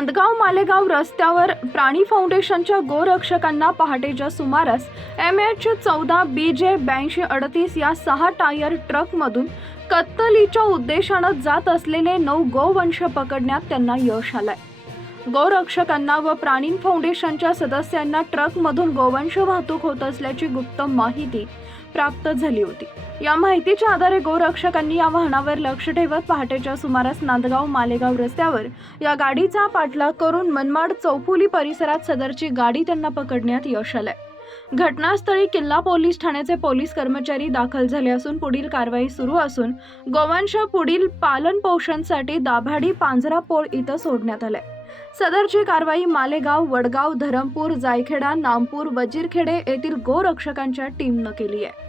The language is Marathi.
वडगाव मालेगाव रस्त्यावर प्राणी फाउंडेशनच्या गोरक्षकांना पहाटेच्या सुमारास एम एच चौदा बी जे ब्याऐंशी अडतीस या सहा टायर ट्रकमधून कत्तलीच्या उद्देशानं जात असलेले नऊ गोवंश पकडण्यात त्यांना यश आलंय. गोरक्षकांना व प्राणी फाउंडेशनच्या सदस्यांना ट्रकमधून गोवंश वाहतूक होत असल्याची गुप्त माहिती प्राप्त झाली होती. या माहितीच्या आधारे गोरक्षकांनी या वाहनावर लक्ष ठेवत पहाटेच्या सुमारास नांदगाव मालेगाव रस्त्यावर या गाडीचा पाठलाग करून मनमाड चौफुली परिसरात सदरची गाडी त्यांना पकडण्यात यश आलंय. घटनास्थळी किल्ला पोलीस ठाण्याचे पोलीस कर्मचारी दाखल झाले असून पुढील कारवाई सुरू असून गोवंश पुढील पालन पोषणसाठी दाभाडी पांजरापोळ इथं सोडण्यात आलंय. सदरची कारवाई मालेगाव वडगाव धरमपूर जायखेडा नामपूर वजीरखेडे येथील गोरक्षकांच्या टीमनं केली आहे.